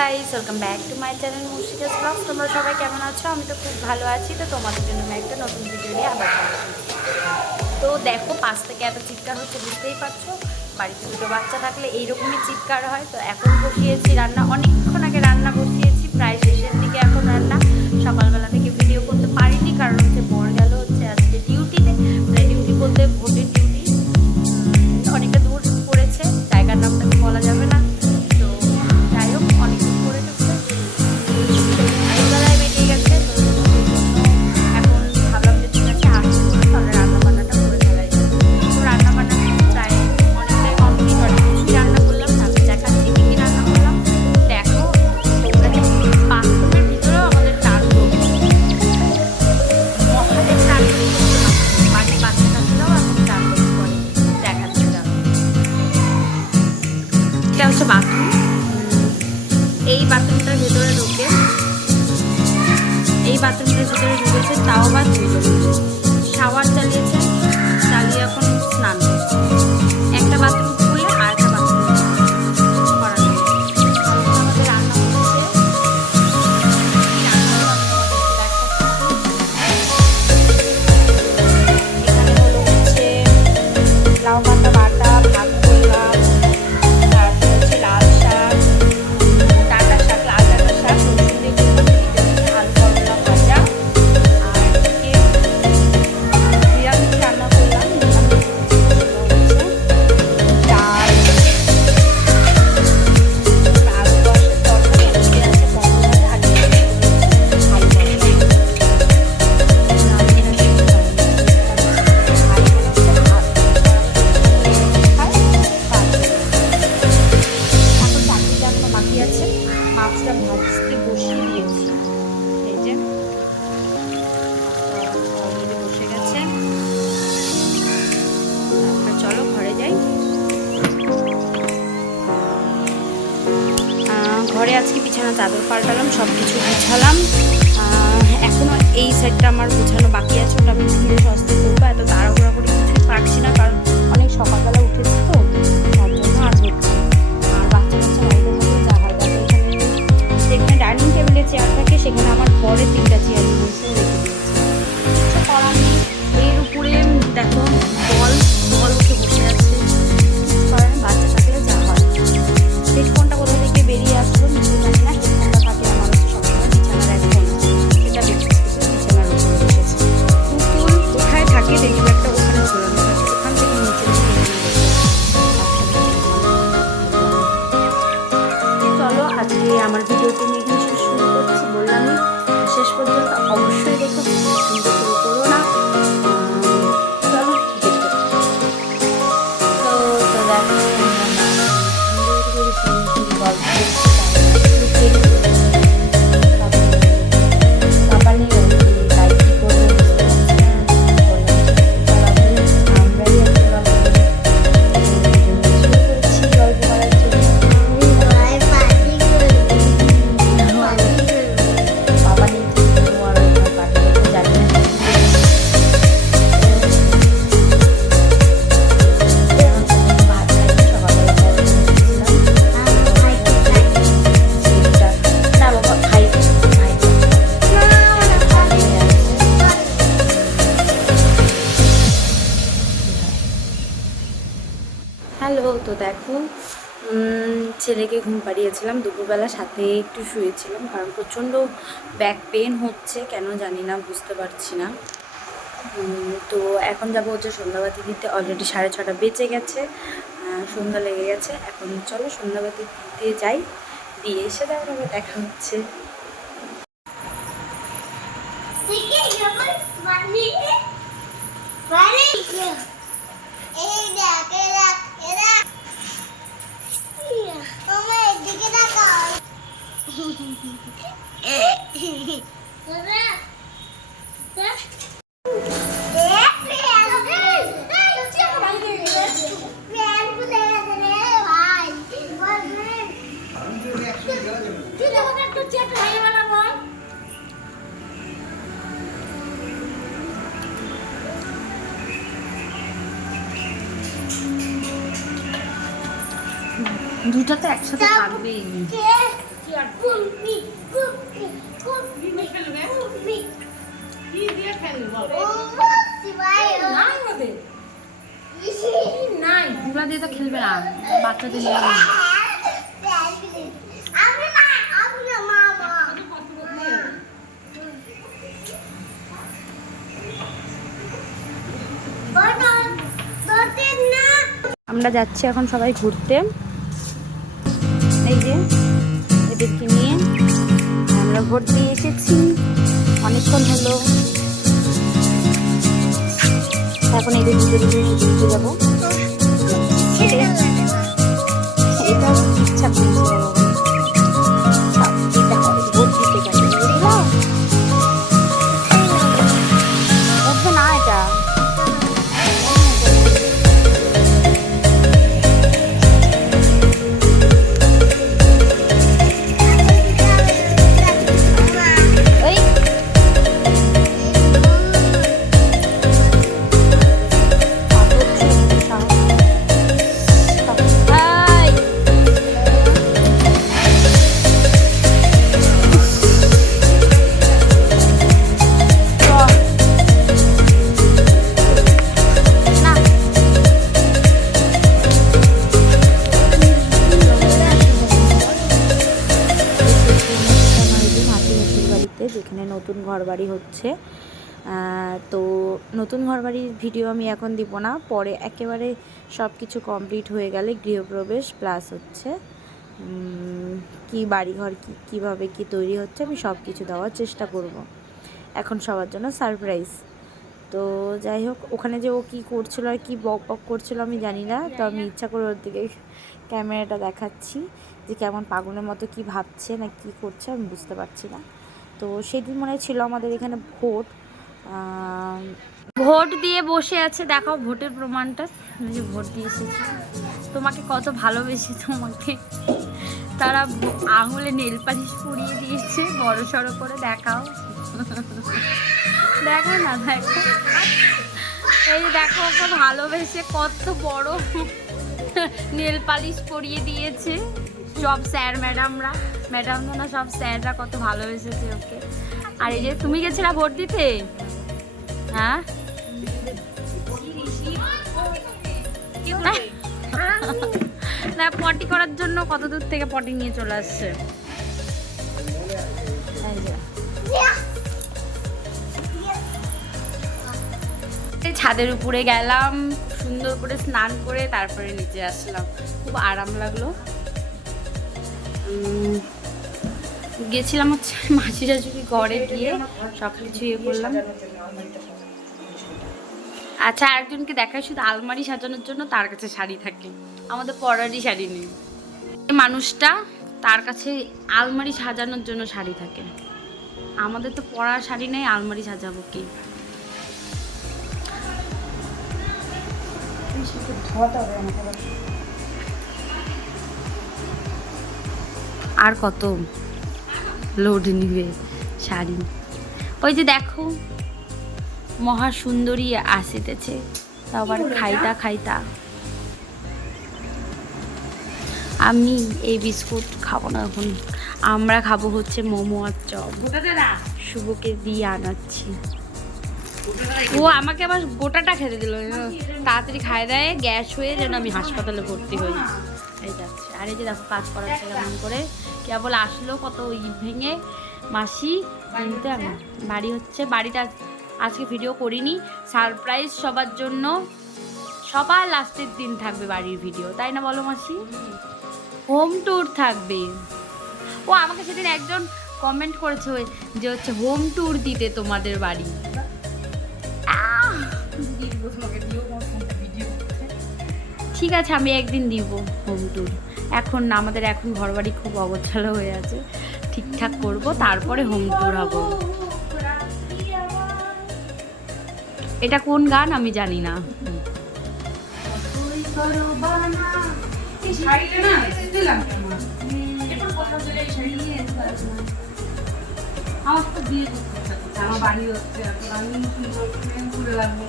Guys, welcome back to my channel Mushikas blogs. তোমরা সবাই কেমন আছো? আমি তো খুব ভালো আছি। তো তোমাদের জন্য আমি একটা নতুন ভিডিও নিয়ে আবার তো দেখো, পাশ থেকে এত চিৎকার হচ্ছে, বুঝতেই পারছো। বাড়িতে দুটো বাচ্চা থাকলে এইরকমই চিৎকার হয়। তো এখন বসিয়েছি রান্না, অনেকক্ষণ আগে রান্না বসিয়েছি, প্রায় শেষের দিকে এখন রান্না। সকালবেলা থেকে ভিডিও করতে পারিনি, কারণ হচ্ছে বর গেল হচ্ছে আজকে ডিউটিতে, মানে ডিউটি বলতে ভোটের ডিউটি। অনেকটা দূর পড়েছে, জায়গার নামটা তো বলা যাবে না। তো যাই হোক, অনেক দূর পড়ে ঢুকছে, বেলায় বেরিয়ে গেছে। তো এখন ভাবলাম যে ঠিক আছে, আসতে তাহলে রান্নাবান্নাটা করে ফেলাই যাবে। তো রান্নাবান্না প্রায় অনেকটাই কমপ্লিট, অনেক কিছুই রান্না করলাম। তারপরে দেখাচ্ছি কী কী রান্না করলাম। দেখো, তোমরা যে বাথরুমের ভিতরেও আমাদের টান করবে, মহাদের টান করে বাড়ির বাচ্চা কাচ্চারাও এখন টান করে দেখাচ্ছে। জানো, এটা হচ্ছে বাথরুম। এই বাথরুমটার ভেতরে ঢুকে, এই বাথরুমটার ভেতরে ঢুকেছে তাও বা দুজন, শাওয়ার চালিয়েছে, চালিয়ে এখন স্নান করছে। একটা বাথরুম খুলে আর একটা বাথরুম করা নেই। আমাদের রান্না করছে, এখানে হলো হচ্ছে লাউ পাতা বাটা, ভাত করলাম, তারপর হচ্ছে লাল শাক, ডাঁটা শাক, লাল ডাঁটা শাক, রসুন দিয়ে করলাম, আলু করলা ভাজা, আর এদিকে নিরামিষ রান্না করলাম। ডাল, আলু বসার তরকারি, এদিকে আছে পটল ভাজা, আর এদিকে আলু বাকি আছে। মাছটা ভাজতে বসিয়ে দিয়েছি, এই যে অলরেডি বসে গেছে। তারপরে চলো ঘরে যাই। ঘরে আজকে বিছানা চাদর পাল্টালাম, সব কিছু গুছালাম। এখনও এই সাইডটা আমার গুছানো বাকি আছে, ওটা আমি ধীরে সস্তে করবো। এত তাড়াহুড়া করে কিছুই পারছি না, কারণ অনেক সকালবেলা উঠেছি তো, তার জন্য আর হচ্ছে। আর বাচ্চা বাচ্চা বাড়িতে থাকলে যা হয়, তারপরে এখানে যেখানে ডাইনিং টেবিলে চেয়ার থাকে, সেখানে আমার ঘরে 3টা চেয়ার বসে রেখে দিয়েছি, কিছু করার নেই। এর উপরে দেখো বল উঠে বসে আছে, কারণ বাচ্চা থাকলে যা হয়। হেডফোনটা কোথা থেকে বেরিয়ে আসলো নিজে জানি না। হেডফোনটা থাকে আমার হচ্ছে সবসময় বিছানার এক কোণে, সেটা দেখতে বিছানার উপরে বসেছে। পুতুল কোথায় থাকে দেখবে, একটা ওখানে ঝোলানো থাকে, ওখান থেকে নিচে চলো আজকে আমার ভিডিওটি নিয়ে এখানে শুরু করছি। বললামই, শেষ পর্যন্ত অবশ্যই দেখো, কিন্তু শুরু করো না। চলো দেখতে। তো দেখো, গল্প বাবা নিয়ে তাই কি করবে আমরাই একটা গল্প করেছি, গল্প করার জন্য। বাবা নিয়ে জানি না ভাত খাইনি, সকালবেলা না বাবা খাইনি। হ্যালো, তো দেখো, ছেলেকে ঘুম পাড়িয়েছিলাম দুপুরবেলা, সাথে একটু শুয়েছিলাম, কারণ প্রচণ্ড ব্যাক পেন হচ্ছে, কেন জানি না, বুঝতে পারছি না। তো এখন যাবো হচ্ছে সন্ধ্যাবাতি দিতে। অলরেডি 6:30 বেজে গেছে, সন্ধ্যা লেগে গেছে। এখন চলো সন্ধ্যাবাতি দিতে যাই, দিয়ে এসে তারপরে দেখা হচ্ছে। দুটো তো একসাথে থাকবেই। ওগুলা দিয়ে তো খেলবে না, বাচ্চাদের নিয়ে। আমরা যাচ্ছি এখন সবাই ঘুরতে, এই যে এদেরকে নিয়ে আমরা ভোট দিয়ে এসেছি, অনেকক্ষণ হলো। এখন এদের ঘুরতে যাবো। এটা ইচ্ছা করছে ভোট দিতে পারি না এটা। যেখানে নতুন ঘরবাড়ি হচ্ছে, তো নতুন ঘরবাড়ির ভিডিও আমি এখন দিব না, পরে একেবারে সব কিছু কমপ্লিট হয়ে গেলে গৃহপ্রবেশ প্লাস হচ্ছে কি বাড়িঘর কীভাবে কি তৈরি হচ্ছে আমি সব কিছু দেওয়ার চেষ্টা করব। এখন সবার জন্য সারপ্রাইজ। তো যাই হোক, ওখানে যে ও কী করছিল আর কি বক বক করছিল আমি জানি না, তো আমি ইচ্ছা করে ওর দিকে ক্যামেরাটা দেখাচ্ছি যে কেমন পাগলের মতো কি ভাবছে না কি করছে আমি বুঝতে পারছি না। তো সেদিন মনে ছিল আমাদের এখানে ভোট দিয়ে বসে আছে, দেখাও ভোটের প্রমাণটা, যে ভোট দিয়ে এসেছি। তোমাকে কত ভালোবেসে তোমাকে তারা আঙুলে নেল পালিশ পরিয়ে দিয়েছে বড় সড়ো করে, দেখাও দেখো না, দেখো এই যে দেখো ওকে ভালোবেসে কত বড় নেল পালিশ পরিয়ে দিয়েছে। সব স্যার ম্যাডামরা, ম্যাডাম না সব স্যাররা কত ভালোবেসেছে ওকে। আর এই যে তুমি গেছিলা ভোট দিতে, হ্যাঁ না পটি করার জন্য কত দূর থেকে পটি নিয়ে চলে আসছে। ছাদের উপরে গেলাম, সুন্দর করে স্নান করে তারপরে নিচে আসলাম, খুব আরাম লাগলো। গেছিলাম হচ্ছে মাসি শাশুড়ি ঘরে, গিয়ে সব কিছু ইয়ে করলাম। আচ্ছা, আরেকজনকে দেখায় শুধু আলমারি সাজানোর জন্য তার কাছে শাড়ি থাকে, আমাদের পরারই শাড়ি নেই। মানুষটা তার কাছে আলমারি সাজানোর জন্য শাড়ি থাকে, আমাদের তো পরার শাড়ি নেই, আলমারি সাজাবো কি? আর কত লোড নিবে শাড়ি। ওই যে দেখো মহা সুন্দরী আসিতেছে, আবার খাইতা খাইতা। আমি এই বিস্কুট খাবো না এখন, আমরা খাবো হচ্ছে মোমো আর চপ। শুভকে দিয়ে আনাচ্ছি, ও আমাকে আবার গোটাটা খেতে দিল, তাড়াতাড়ি খাই দেয় গ্যাস হয়ে যেন আমি হাসপাতালে ভর্তি হই। এই যাচ্ছে, আর এই যে দেখো কাজ করাচ্ছে কেমন করে, কেবল আসলো কত ইট ভেঙে মাসি কিনতে। আমার বাড়ি হচ্ছে, বাড়িটা আজকে ভিডিও করিনি, সারপ্রাইজ সবার জন্য, সবার লাস্টের দিন থাকবে বাড়ির ভিডিও, তাই না বলো মাসি? হোম ট্যুর থাকবে। ও আমাকে সেদিন একজন কমেন্ট করেছে যে হচ্ছে হোম ট্যুর দিতে তোমাদের বাড়ি। ঠিক আছে, আমি একদিন দিব হোম ট্যুর, এখন না, আমাদের এখন ঘরবাড়ি খুব অগোছালো হয়ে আছে, ঠিকঠাক করব তারপরে হোম ট্যুর হব। এটা কোন গান আমি জানি না। আমার বাড়ি হচ্ছে, আমি ঘুরে লাগবো।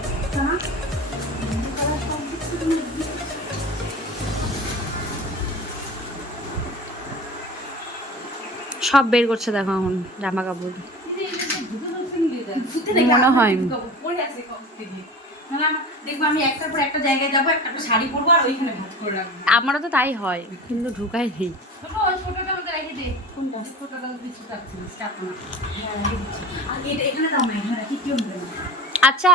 সব বের করছে দেখো এখন জামা কাপড় মনে হয়। আমারও তো তাই হয় কিন্তু ঢুকাই নেই। আচ্ছা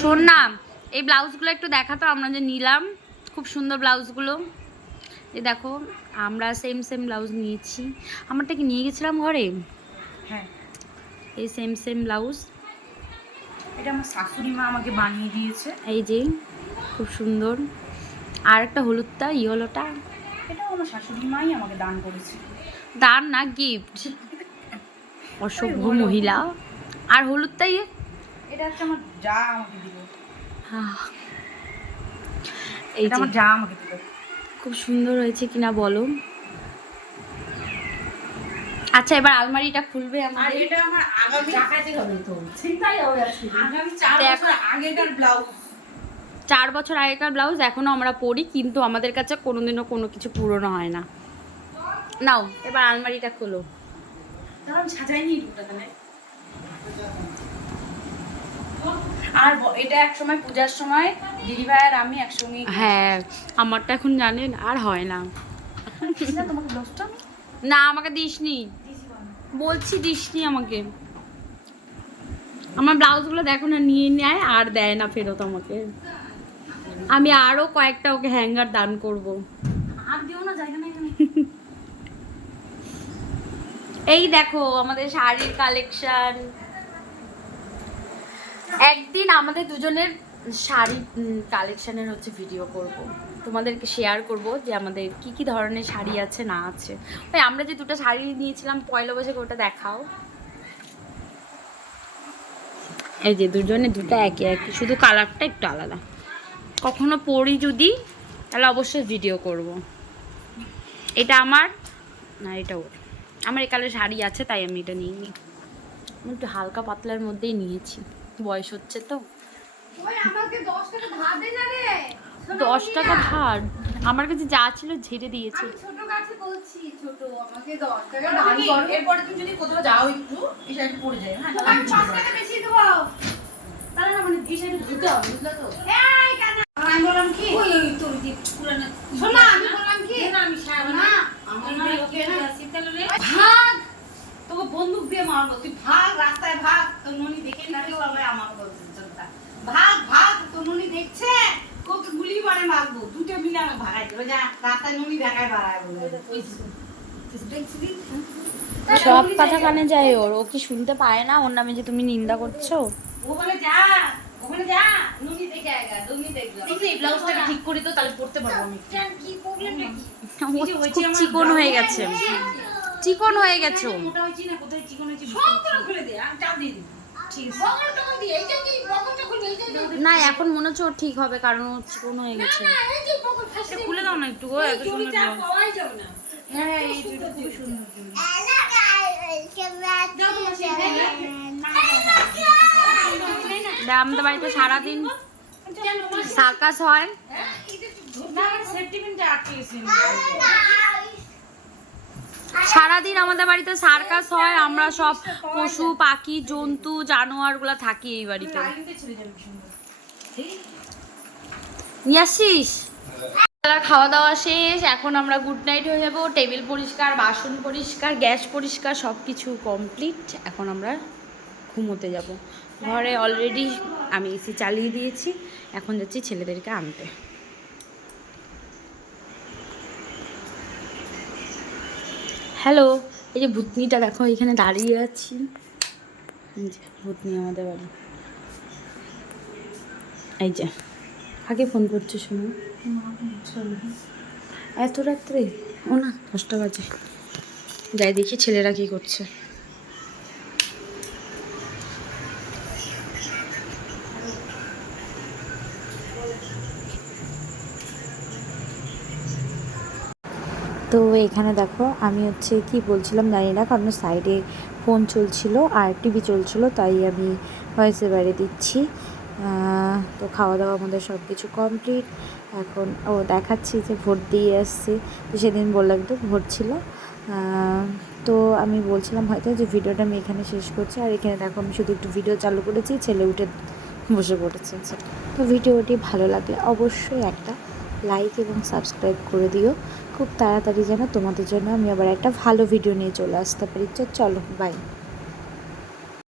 শোন না, এই ব্লাউজগুলো একটু দেখাতো, আমরা যে নিলাম খুব সুন্দর ব্লাউজগুলো। এই দেখো আমরা সেম সেম ব্লাউজ নিয়েছি। আমারটা কি নিয়ে গেছিলাম ঘরে? হ্যাঁ, এই সেম সেম ব্লাউজ এটা আমার শাশুড়ি মা আমাকে বানিয়ে দিয়েছে। এই যে খুব সুন্দর। আর একটা হলুদটা ইয়েলোটা, এটাও আমার শাশুড়ি মাই আমাকে দান করেছে। দান না, গিফট। অসভ্য মহিলা। আর হলুদটাই এটা হচ্ছে আমার যা আমাকে দিল। এই এটা যে আমার যা আমাকে দিল। খুব সুন্দর হয়েছে কিনা বলো। আচ্ছা এবার আলমারিটা খুলবে আর আমাদের। এটা আমার আগামী টাকাতে হবে তো চিন্তাই হবে আজকে। আগামী 4 বছর আগেকার ব্লাউজ। 4 বছর আগেকার ব্লাউজ এখনো আমরা পরি, কিন্তু আমাদের কাছে কোনোদিনও কোনো কিছু পুরনো হয় না। নাও এবার আলমারিটা খোলো। তাহলে আমি সাজাইনি দুটো তাহলে। আর এটা এক সময় পূজার সময় দিদি ভাই আর আমি একসঙ্গে। হ্যাঁ আমারটা এখন জানেন আর হয় না। তোমাকে ব্লাউজটা না আমাকে দিসনি, বলছি দিসনি আমাকে। আমার ব্লাউজগুলো দেখো না, নিয়ে নেয় আর দেয় না ফেরত আমাকে। আমি আরো কয়েকটা ওকে হ্যাঙ্গার দান করব। আর দিও না, জায়গা নেই। এই দেখো আমাদের শাড়ির কালেকশন। একদিন আমাদের দুজনের শাড়ি কালেকশনের হচ্ছে ভিডিও করব, তোমাদেরকে শেয়ার করব যে আমাদের কি কি ধরনের শাড়ি আছে না আছে। ওই আমরা যে দুটো শাড়ি নিয়েছিলাম পয়লা বৈশাখে, ওটা দেখাও। এই যে দুজনে দুটো একই একই, শুধু কালারটা একটু আলাদা। কখনো পরি যদি তাহলে অবশ্যই ভিডিও করব। এটা আমার না, এটা ওর। আমার এই কালার শাড়ি আছে তাই আমি এটা নিয়ে নিই। আমি একটু হালকা পাতলার মধ্যেই নিয়েছি, বয়স হচ্ছে তো। 10 টাকা ধার আমার কাছে যা ছিল ঝেড়ে দিয়েছে। এরপরে তুমি যদি কোথাও যাও একটু এই সাইডে পড়ে যায়। হ্যাঁ তাহলে আমি 5 টাকা বেশি দেব। তাহলে না মানে এই সাইডে ধুতে হবে, বুঝলে তো? এই কেন আমি বললাম কি ওই তোর দি পুরানো শোনা, আমি বললাম কি না আমি সারা না আমার ওকে না শীতল রে ভাগ তোকে বন্দুক দিয়ে মারবো, তুই ভাগ, রাস্তায় ভাগ, তোর ননি দেখে না কেউ আবার আমার বলতে চলতা। ভাগ ভাগ, তোর ননি দেখছে কত গুলি মারে মারবো, দুটো মিলে আমি ভাগাই দেবো। যা রাস্তায় ননি দেখায় বাড়ায় বলে সব কথা কানে যায় ওর, ও কি শুনতে পায় না ওর নামে যে তুমি নিন্দা করছো? ওখানে যা, ওখানে যা, ননি দেখে আয়গা, ননি দেখলো। এই ব্লাউজটাকে ঠিক করে দাও তাহলে পড়তে পারবো আমি। কি প্রবলেমটা কি? খুব চিকন হয়ে গেছে, চিকন হয়ে গেছে। মোটা হইছি না, কোথায় চিকন হইছি সবগুলো খুলে দে, আমি চাপ দিয়ে দিই। ঠিক আছে বগলটা খুলে দি, এইটা কি বগলটা খুলে এইটা না এখন মনে হচ্ছে ওর ঠিক হবে, কারণ ও চিকন হয়ে গেছে। না এই যে বগল ফাসে খুলে দাও না একটু গো, এত সুন্দর ব্লাউজ পাওয়াই যাবে না। হ্যাঁ এই দুটো খুব সুন্দর। আমাদের বাড়িতে সারাদিন সার্কাস হয়। সারাদিন আমাদের বাড়িতে সার্কাস হয়, আমরা সব পশু পাখি জন্তু জানোয়ারগুলো থাকি এই বাড়িতে। নিয়ে আসিস? খাওয়া দাওয়া শেষ, এখন আমরা গুড নাইট হয়ে যাবো। টেবিল পরিষ্কার, বাসন পরিষ্কার, গ্যাস পরিষ্কার, সব কিছু কমপ্লিট। এখন আমরা ঘুমোতে যাব। ঘরে অলরেডি আমি এসি চালিয়ে দিয়েছি, এখন যাচ্ছি ছেলেদেরকে আনতে। হ্যালো, এই যে ভূতনিটা দেখো এখানে দাঁড়িয়ে আছি। এই যে ভূতনি আমাদের বাড়ি। এই যে আগে ফোন করছে শোনো। এত রাত্রে? ও না 10টা বাজে। যাই দেখি ছেলেরা কি করছে। তো এখানে দেখো আমি হচ্ছে কি বলছিলাম জানি না, কারণ সাইডে ফোন চলছিল আর টিভি চলছিল, তাই আমি ভয়েসের বাইরে দিচ্ছি। তো খাওয়া দাওয়া আমাদের সব কিছু কমপ্লিট। এখন ও দেখাচ্ছি যে ভোট দিয়ে আসছি। তো সেদিন বললাম তো ভোট ছিল। তো আমি বলছিলাম হয়তো যে ভিডিওটা আমি এখানে শেষ করছি। আর এখানে দেখো আমি শুধু একটু ভিডিও চালু করেছি, ছেলে উঠে বসে পড়েছে। তো ভিডিওটি ভালো লাগলে অবশ্যই একটা লাইক এবং সাবস্ক্রাইব করে দিও। খুব তাড়াতাড়ি যেন তোমাদের জন্য আমি আবার একটা ভালো ভিডিও নিয়ে চলে আসতে পারি। তো চলো, বাই।